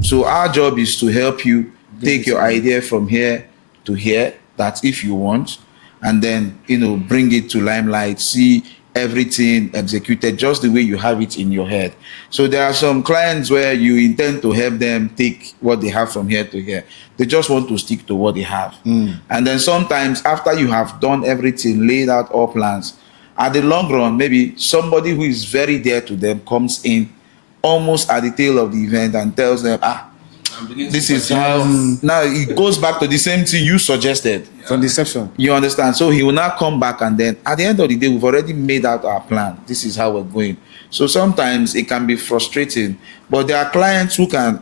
So our job is to help you take your idea from here to here, that if you want, and then, bring it to limelight, see everything executed just the way you have it in your head. So there are some clients where you intend to help them take what they have from here to here. They just want to stick to what they have. And then sometimes after you have done everything, laid out all plans, at the long run, maybe somebody who is very dear to them comes in almost at the tail of the event and tells them, this is how. Now it goes back to the same thing you suggested from the inception. You understand? So he will now come back, and then at the end of the day, we've already made out our plan. This is how we're going. So sometimes it can be frustrating, but there are clients who can,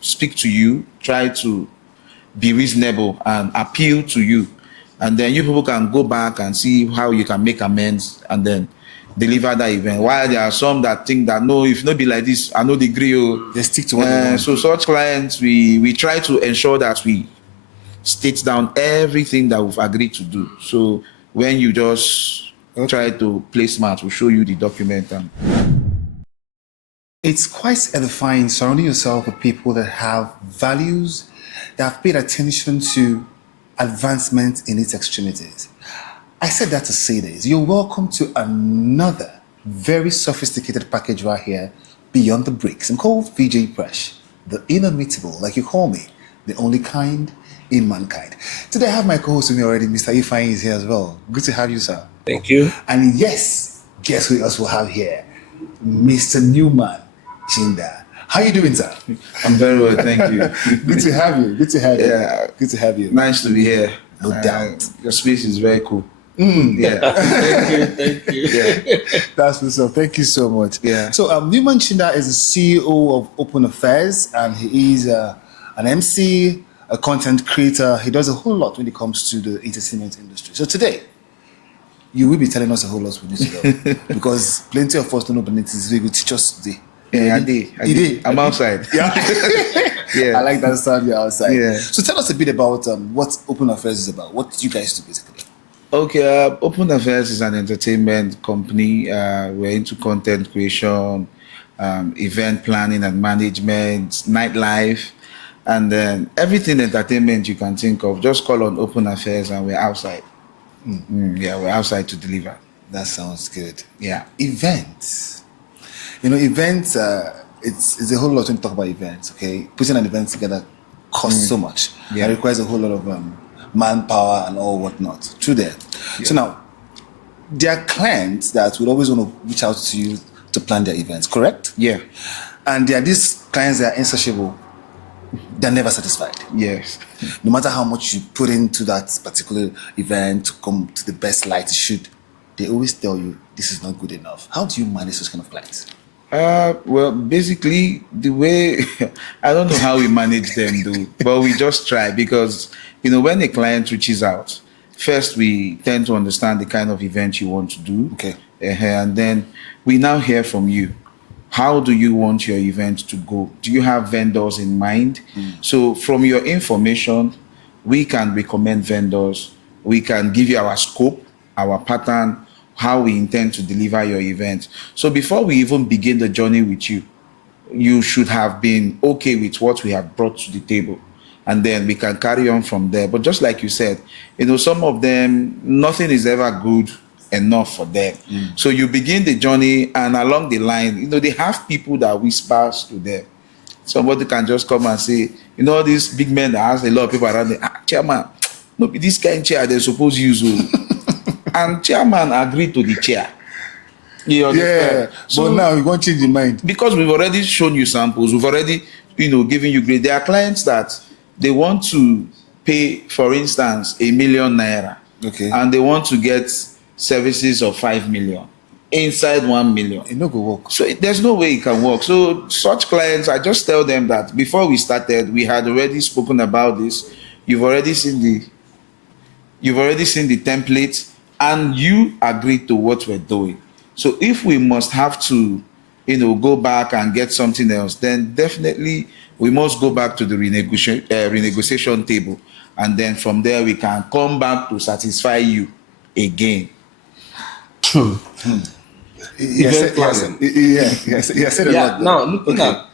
speak to you, try to be reasonable and appeal to you, and then you people can go back and see how you can make amends and then deliver that event. While there are some that think that, no, if not be like this, I know the degree. They stick to what they want. So such clients, we try to ensure that we state down everything that we've agreed to do. So when you just try to play smart, we'll show you the document. It's quite edifying surrounding yourself with people that have values, that have paid attention to advancement in its extremities. I said that to say this. You're welcome to another very sophisticated package right here, Beyond the Bricks. I'm called VJ Presh, the inimitable, like you call me, the only kind in mankind. Today I have my co-host with me already, Mr. Ifeanyi is here as well. Good to have you, sir. Thank you. And yes, guess who else we'll have here? Mr. Newman Chinda. How you doing, sir? I'm very well, thank you. Good to have you. Good to have you. Yeah. Good to have you. Nice to be here. No doubt. Your space is very cool. Yeah. Thank you. Yeah. That's what's up. Thank you so much. Yeah. So Newman Chinda is the CEO of Open Affairs, and he is an MC, a content creator. He does a whole lot when it comes to the entertainment industry. So today, you will be telling us a whole lot we need to know because plenty of us don't know, but it is very good to teach us today. Yeah, I did. I'm outside. Yeah. Yeah. I like that sound. You're outside. Yeah. So tell us a bit about what Open Affairs is about. What you guys do basically. Okay, Open Affairs is an entertainment company. We're into content creation, event planning and management, nightlife, and then everything entertainment you can think of. Just call on Open Affairs and we're outside. Yeah, we're outside to deliver. That sounds good. Yeah. Events. Events, it's a whole lot when you talk about events, okay? Putting an event together costs so much. Yeah. It requires a whole lot of manpower and all whatnot. True there. Yeah. So now, there are clients that would always want to reach out to you to plan their events, correct? Yeah. And there are these clients that are insatiable. They're never satisfied. Yes. No matter how much you put into that particular event to come to the best light it should, they always tell you this is not good enough. How do you manage those kind of clients? Well, basically, the way I don't know how we manage them, though, but we just try because when a client reaches out, first we tend to understand the kind of event you want to do, okay, and then we now hear from you. How do you want your event to go? Do you have vendors in mind? So from your information, we can recommend vendors. We can give you our scope, our pattern, how we intend to deliver your event. So before we even begin the journey with you, you should have been okay with what we have brought to the table. And then we can carry on from there. But just like you said, some of them, nothing is ever good enough for them. So you begin the journey, and along the line, they have people that whispers to them. Somebody can just come and say, all these big men that has a lot of people around them, chairman, no, this kind of chair they're supposed to use. And chairman agreed to the chair. Yeah, so, but now we won't change the mind. Because we've already shown you samples, we've already, given you grade. There are clients that they want to pay, for instance, 1 million naira. Okay. And they want to get services of 5 million inside 1 million. It no go work. So there's no way it can work. So such clients, I just tell them that before we started, we had already spoken about this. You've already seen the template, and you agreed to what we're doing. So if we must have to, go back and get something else, then definitely we must go back to the renegotiation table. And then from there, we can come back to satisfy you again. Yes, I said a lot. Now, looking at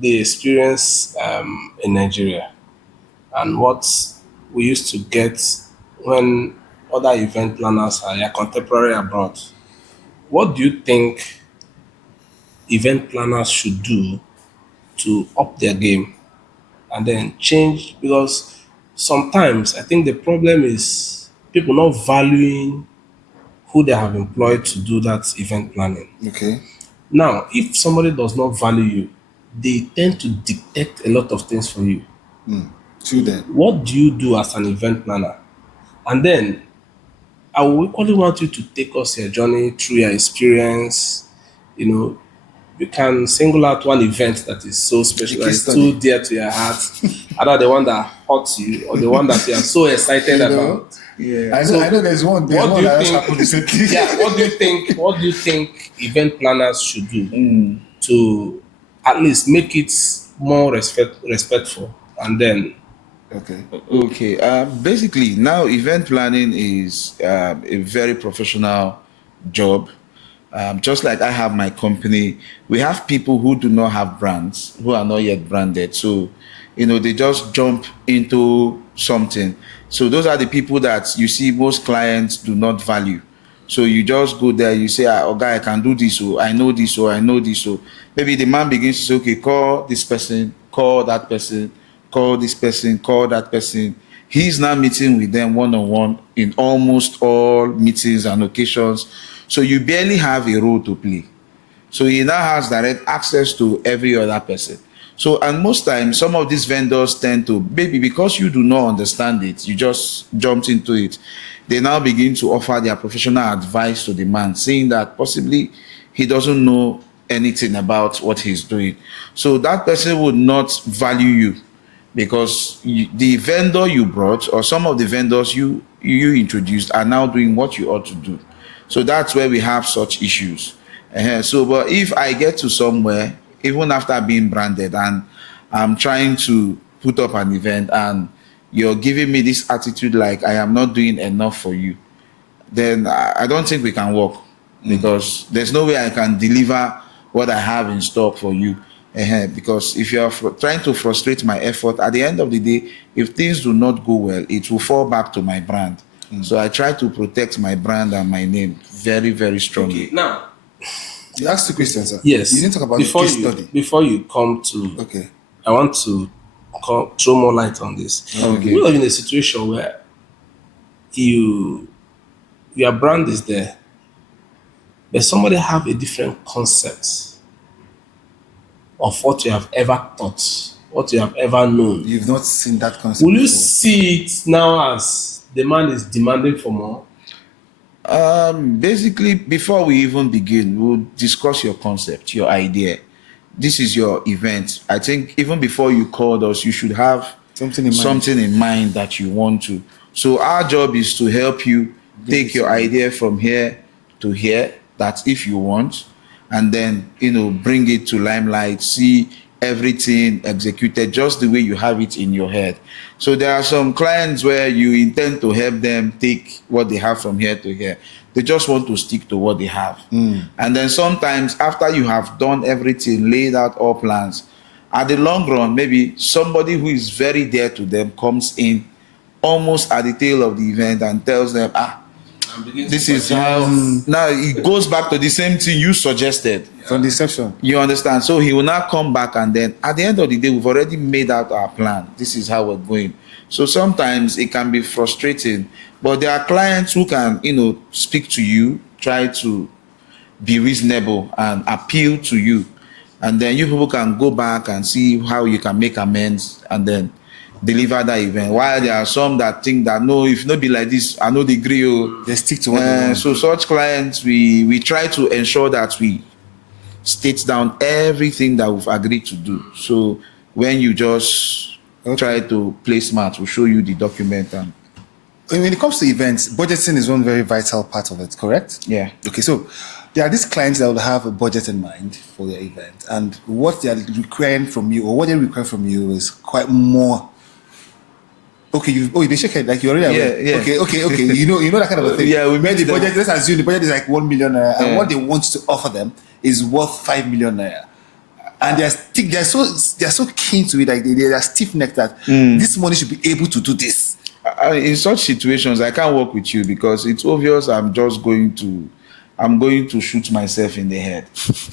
the experience in Nigeria and what we used to get when other event planners are your contemporary abroad, what do you think event planners should do to up their game and then change? Because sometimes I think the problem is people not valuing who they have employed to do that event planning. Okay. Now, if somebody does not value you, they tend to dictate a lot of things for you. To them. What do you do as an event planner? And then I will equally want you to take us your journey through your experience. You know, you can single out one event that is so special, that case is study. too dear to your heart, either the one that hurts you or the one that you are so excited about. Yeah. I know there's one. There's What do one you that just think? happened recently. Yeah, what do you think? What do you think event planners should do to at least make it more respectful? And then, Okay. Okay. Basically, now event planning is a very professional job. Just like I have my company, we have people who do not have brands, who are not yet branded. So, they just jump into something. So those are the people that you see most clients do not value. So you just go there, you say, oh, guy, I can do this, or I know this, or I know this. So maybe the man begins to say, okay, call this person, call that person, call this person, call that person. He's now meeting with them one-on-one in almost all meetings and occasions. So you barely have a role to play. So he now has direct access to every other person. So, and most times, some of these vendors tend to, maybe because you do not understand it, you just jumped into it, they now begin to offer their professional advice to the man, saying that possibly he doesn't know anything about what he's doing. So that person would not value you because the vendor you brought or some of the vendors you introduced are now doing what you ought to do. So that's where we have such issues. So, but if I get to somewhere, even after being branded, and I'm trying to put up an event, and you're giving me this attitude like I am not doing enough for you, then I don't think we can work because there's no way I can deliver what I have in stock for you. Because if you're trying to frustrate my effort, at the end of the day, if things do not go well, it will fall back to my brand. So I try to protect my brand and my name very, very strongly. now, You asked two questions, sir. yes, You didn't talk about before the case you study. before you come to, Okay. I want to throw more light on this. Okay. You are in a situation where your brand is there, but somebody have a different concept of what you have ever thought, what you have ever known. You've not seen that concept Will you before. see it now as the man is demanding for more? Basically, before we even begin, we'll discuss your concept, your idea. This is your event. I think even before you called us, you should have Something in mind. that you want to. So our job is to help you take your idea from here to here. That's if you want, and then bring it to limelight. See everything executed just the way you have it in your head. So there are some clients where you intend to help them take what they have from here to here. They just want to stick to what they have. And then sometimes after you have done everything, laid out all plans, at the long run, maybe somebody who is very dear to them comes in almost at the tail of the event and tells them, this is how. Now it goes back to the same thing you suggested. From the inception. You understand? So he will now come back, and then at the end of the day, we've already made out our plan. This is how we're going. So sometimes it can be frustrating, but there are clients who can, speak to you, try to be reasonable and appeal to you. And then you people can go back and see how you can make amends and then deliver that event. While there are some that think that, no, if not be like this, I know the agree. They stick to what they want. So such clients, we try to ensure that we state down everything that we've agreed to do. So when you just try to play smart, we'll show you the document. And When it comes to events, budgeting is one very vital part of it, correct? yeah. Okay, so there are these clients that will have a budget in mind for their event, and what they are requiring from you, or what they require from you, is quite more. Okay, they shake it like you already. Yeah. Okay. You know that kind of a thing. Yeah, we made made the them. budget. Let's assume the budget is like 1 million naira, and Yeah. what they want to offer them is worth 5 million naira. and they're so keen to it, like they are stiff necked that this money should be able to do this. In such situations, I can't work with you because it's obvious I'm going to shoot myself in the head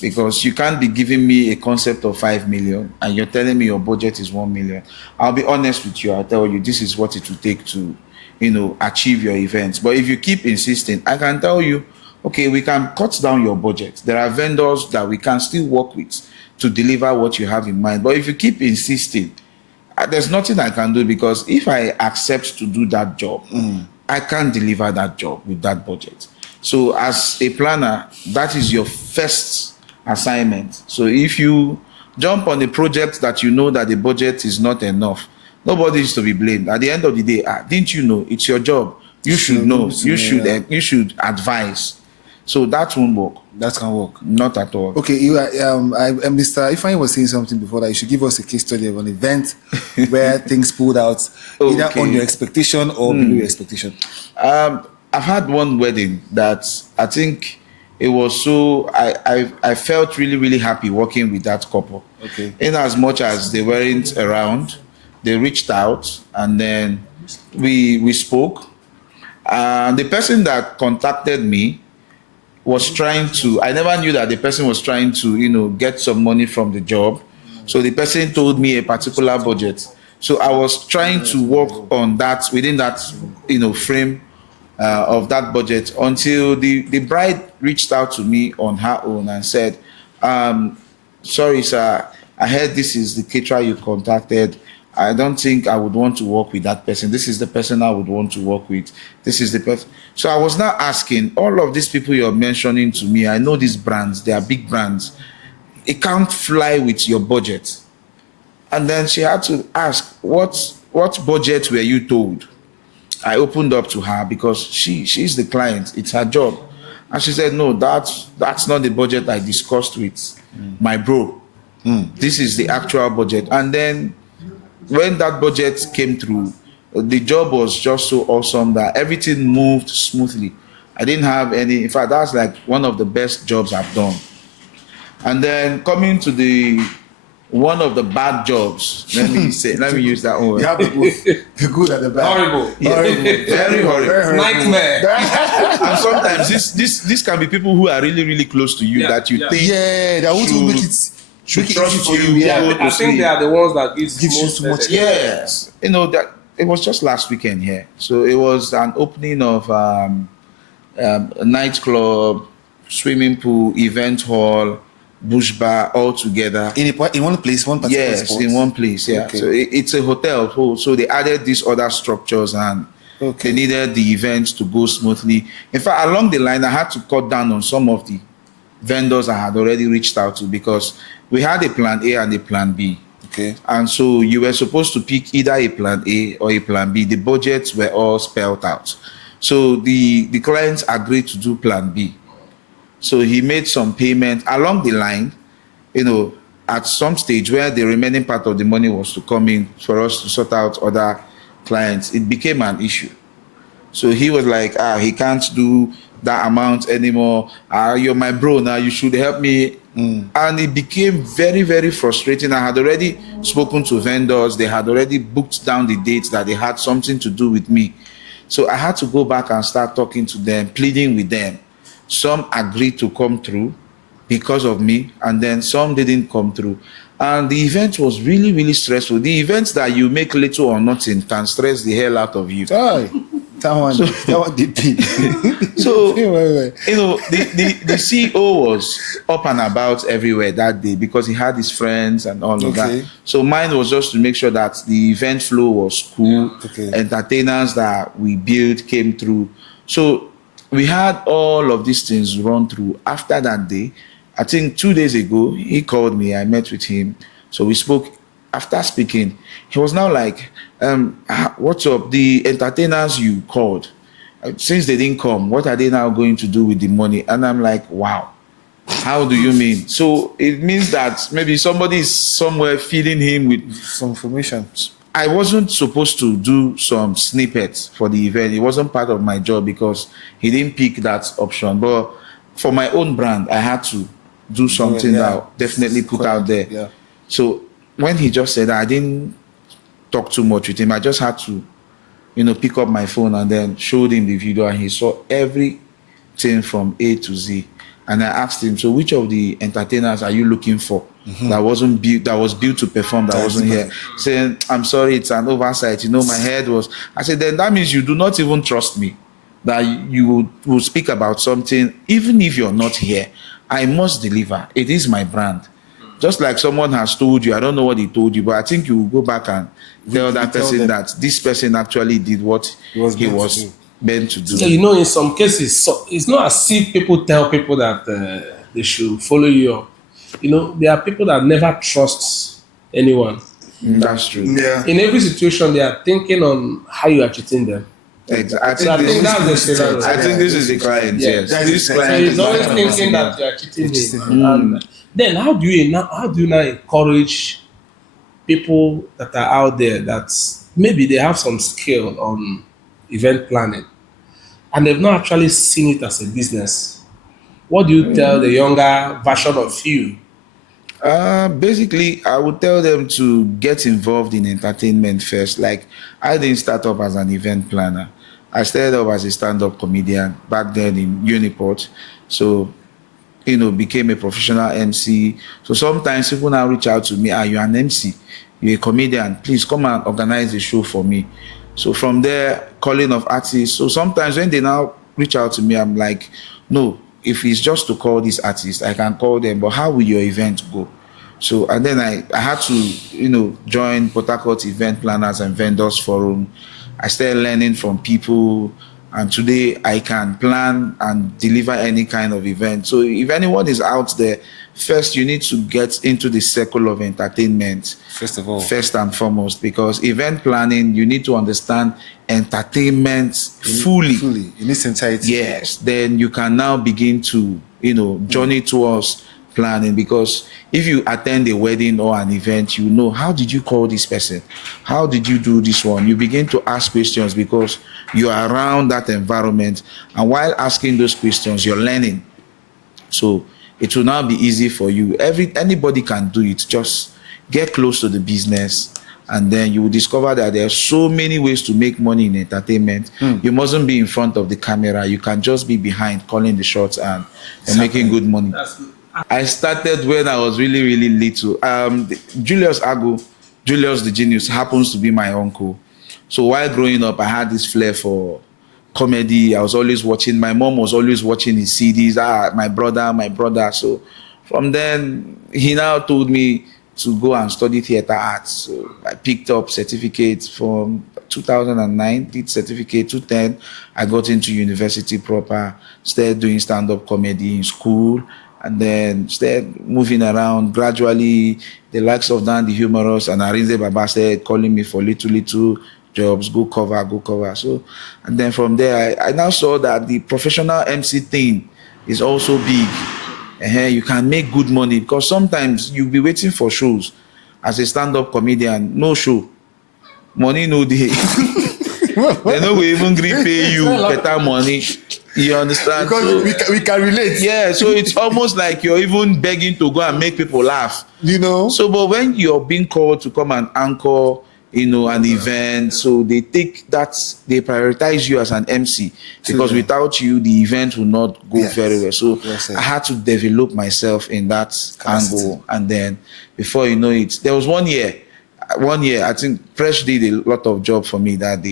because you can't be giving me a concept of 5 million and you're telling me your budget is 1 million. I'll be honest with you. I'll tell you this is what it will take to, achieve your events. But if you keep insisting, I can tell you, okay, we can cut down your budget. There are vendors that we can still work with to deliver what you have in mind. But if you keep insisting, there's nothing I can do because if I accept to do that job, I can't deliver that job with that budget. So as a planner, that is your first assignment. So if you jump on a project that you know that the budget is not enough, nobody is to be blamed. At the end of the day, didn't you know? It's your job. You should know. You should advise. So that won't work. That can work. Not at all. Okay, Mr. Ifeanyi was saying something before that you should give us a case study of an event where things pulled out either on your expectation or below your expectation. I've had one wedding that I think it was so I felt really, really happy working with that couple. Okay. In as much as they weren't around, they reached out and then we spoke. The person that contacted me was trying to, I never knew that the person was trying to, get some money from the job. So the person told me a particular budget. So I was trying to work on that, within that, frame of that budget until the bride reached out to me on her own and said, sorry, sir, I heard this is the caterer you contacted. I don't think I would want to work with that person. This is the person I would want to work with. This is the person. So I was now asking, all of these people you're mentioning to me, I know these brands, they are big brands. It can't fly with your budget. And then she had to ask, what budget were you told? I opened up to her because she's the client. It's her job. And she said, no, that's not the budget I discussed with my bro. This is the actual budget. And then when that budget came through, the job was just so awesome that everything moved smoothly. I didn't have any, in fact, that's like one of the best jobs I've done. And then coming to one of the bad jobs, let me use that word. You have the good and the bad. Horrible. Yeah, very horrible. Nightmare. And sometimes this can be people who are really, really close to you that you think that want to make it should trust for you. I think they are the ones that gives you too much. Yes. That it was just last weekend here. So it was an opening of a nightclub, swimming pool, event hall, bush bar, all together. In one place, one particular spot? Yes, in one place, yeah. Okay. So it's a hotel. So they added these other structures and they needed the events to go smoothly. In fact, along the line, I had to cut down on some of the vendors I had already reached out to because we had a plan A and a plan B. Okay. And so you were supposed to pick either a plan A or a plan B. The budgets were all spelled out. So the clients agreed to do plan B. So he made some payment along the line, at some stage where the remaining part of the money was to come in for us to sort out other clients. It became an issue. So he was like, he can't do that amount anymore. You're my bro now, you should help me. And it became very, very frustrating. I had already spoken to vendors. They had already booked down the dates that they had something to do with me. So I had to go back and start talking to them, pleading with them. Some agreed to come through because of me, and then some didn't come through. And the event was really, really stressful. The events that you make little or nothing can stress the hell out of you. That one did pay. So, the CEO was up and about everywhere that day because he had his friends and all of that. So mine was just to make sure that the event flow was cool. Entertainers that we built came through. So we had all of these things run through. After that day, I think 2 days ago, he called me. I met with him. So we spoke. After speaking, he was now like, what's up? The entertainers you called, since they didn't come, what are they now going to do with the money? And I'm like, wow, how do you mean? So it means that maybe somebody is somewhere feeding him with some information. I wasn't supposed to do some snippets for the event. It wasn't part of my job because he didn't pick that option. But for my own brand, I had to do something yeah. that I'll definitely put Correct. out there. Yeah. So when he just said that, I didn't talk too much with him. I just had to, pick up my phone and then showed him the video, and he saw everything from A to Z. And I asked him, so which of the entertainers are you looking for that wasn't built, that was built to perform, that wasn't here? Saying, I'm sorry, it's an oversight. My head was. I said, then that means you do not even trust me, that you will speak about something, even if you're not here. I must deliver. It is my brand. Just like someone has told you, I don't know what he told you, but I think you will go back and tell that person that this person actually did what he was meant to do. Yeah, in some cases, so it's not as if people tell people that they should follow you up. There are people that never trust anyone. That's true. Yeah. In every situation, they are thinking on how you are treating them. Exactly. I think that's the scenario. I think this is the client. Yeah. Yes, this So client he's is always like- thinking that you are cheating him. And then how do you now encourage people that are out there that maybe they have some skill on event planning and they've not actually seen it as a business? What do you tell the younger version of you? Basically, I would tell them to get involved in entertainment first. Like, I didn't start up as an event planner. I started up as a stand-up comedian back then in Uniport. So, became a professional MC. So sometimes people now reach out to me, you're an MC, you're a comedian, please come and organize a show for me. So from there, calling of artists. So sometimes when they now reach out to me, I'm like, no, if it's just to call these artists, I can call them, but how will your event go? So, and then I had to, join Port Harcourt Event Planners and Vendors Forum. I started learning from people, and today I can plan and deliver any kind of event. So if anyone is out there, first you need to get into the circle of entertainment. First of all. First and foremost, because event planning, you need to understand entertainment fully. In its entirety. Yes, then you can now begin to, journey towards planning, because if you attend a wedding or an event, how did you call this person? How did you do this one? You begin to ask questions because you are around that environment, and while asking those questions, you're learning. So it will now be easy for you. Anybody can do it. Just get close to the business, and then you will discover that there are so many ways to make money in entertainment. You mustn't be in front of the camera. You can just be behind, calling the shots and making good money. That's good. I started when I was really, really little. Julius the Genius, happens to be my uncle. So while growing up, I had this flair for comedy. I was always watching. My mom was always watching his CDs. My brother. So from then, he now told me to go and study theater arts. So I picked up certificates from 2009, did certificate 2010. I got into university proper, started doing stand-up comedy in school, and then started moving around. Gradually, the likes of Dan the Humorous and Arinze Baba started calling me for little jobs, go cover. So, and then from there, I now saw that the professional MC thing is also big. You can make good money, because sometimes you'll be waiting for shows as a stand-up comedian, no show, money no day. They no go even pay you better money. You understand? Because So, we can relate. yeah, so it's almost like you're even begging to go and make people laugh. So, but when you're being called to come and anchor, an event, so they prioritize you as an MC, because without you, the event will not go very well. So I had to develop myself in that angle, and then before you know it, there was one year, I think Presh did a lot of job for me that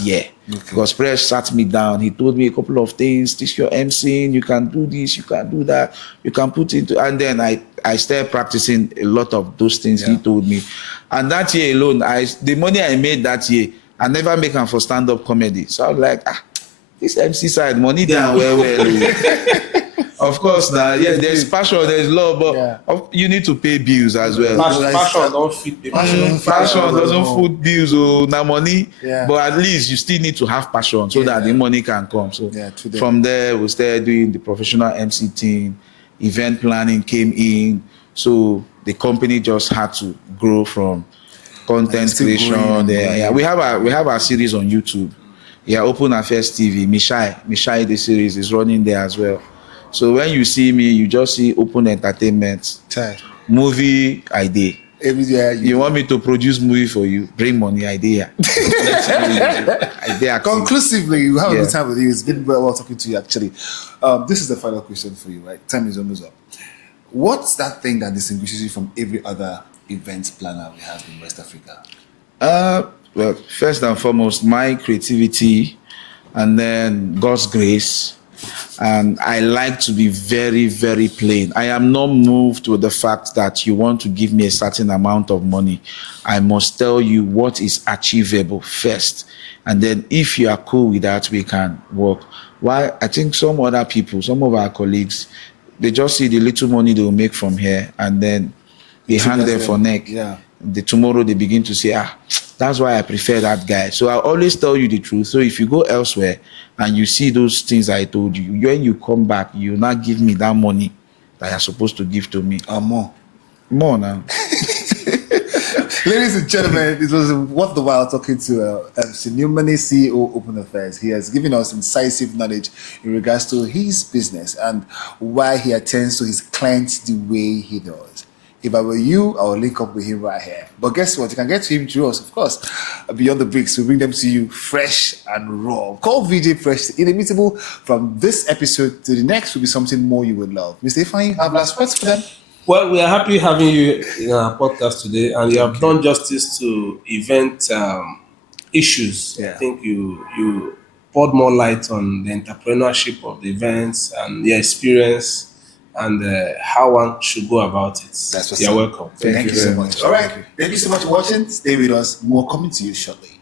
year. Because Presh sat me down, he told me a couple of things. This your MCing, you can do this, you can do that, you can put into, and then I started practicing a lot of those things he told me. And that year alone, the money I made that year, I never make them for stand-up comedy. So I was like, this MC side, money down well. Of course, now, there's passion, there's love, but you need to pay bills as well. Passion don't fit the Passion doesn't food bills or now money, Yeah. but at least you still need to have passion so that the money can come. So from there, we started doing the professional MC thing. Event planning came in, so the company just had to grow from content creation. We have our series on YouTube. Open Affairs TV. Mishai, the series is running there as well. So when you see me, you just see open entertainment, Chai. movie idea. Every year You want me to produce movie for you? Bring money, idea. Idea. Conclusively, we have a Yeah. good time with you. It's been very well talking to you, actually. This is the final question for you, right? Time is almost up. What's that thing that distinguishes you from every other event planner we have in West Africa? Well, first and foremost, my creativity, and then God's grace. And I like to be very, very plain. I am not moved with the fact that you want to give me a certain amount of money. I must tell you what is achievable first. And then if you are cool with that, we can work. Why? I think some other people, some of our colleagues, they just see the little money they will make from here, and then they hang there for neck. Yeah. Tomorrow they begin to say, that's why I prefer that guy. So I always tell you the truth. So if you go elsewhere and you see those things I told you, when you come back, you will not give me that money that you're supposed to give to me. Or more. More now. Ladies and gentlemen, it was worth the while talking to Sinumani, CEO Open Affairs. He has given us incisive knowledge in regards to his business and why he attends to his clients the way he does. If I were you, I would link up with him right here. But guess what? You can get to him through us, of course. Beyond the Bricks, we bring them to you fresh and raw. Call VJ Fresh, inimitable. From this episode to the next will be something more you would love. Mr. Ifeanyi, have last words for them? Well, we are happy having you in our podcast today, and you have done justice to event issues. Yeah. I think you poured more light on the entrepreneurship of the events and the experience and how one should go about it. That's what's You're up. welcome. Thank you so much. All right. Thank you so much for watching. Stay with us. More coming to you shortly.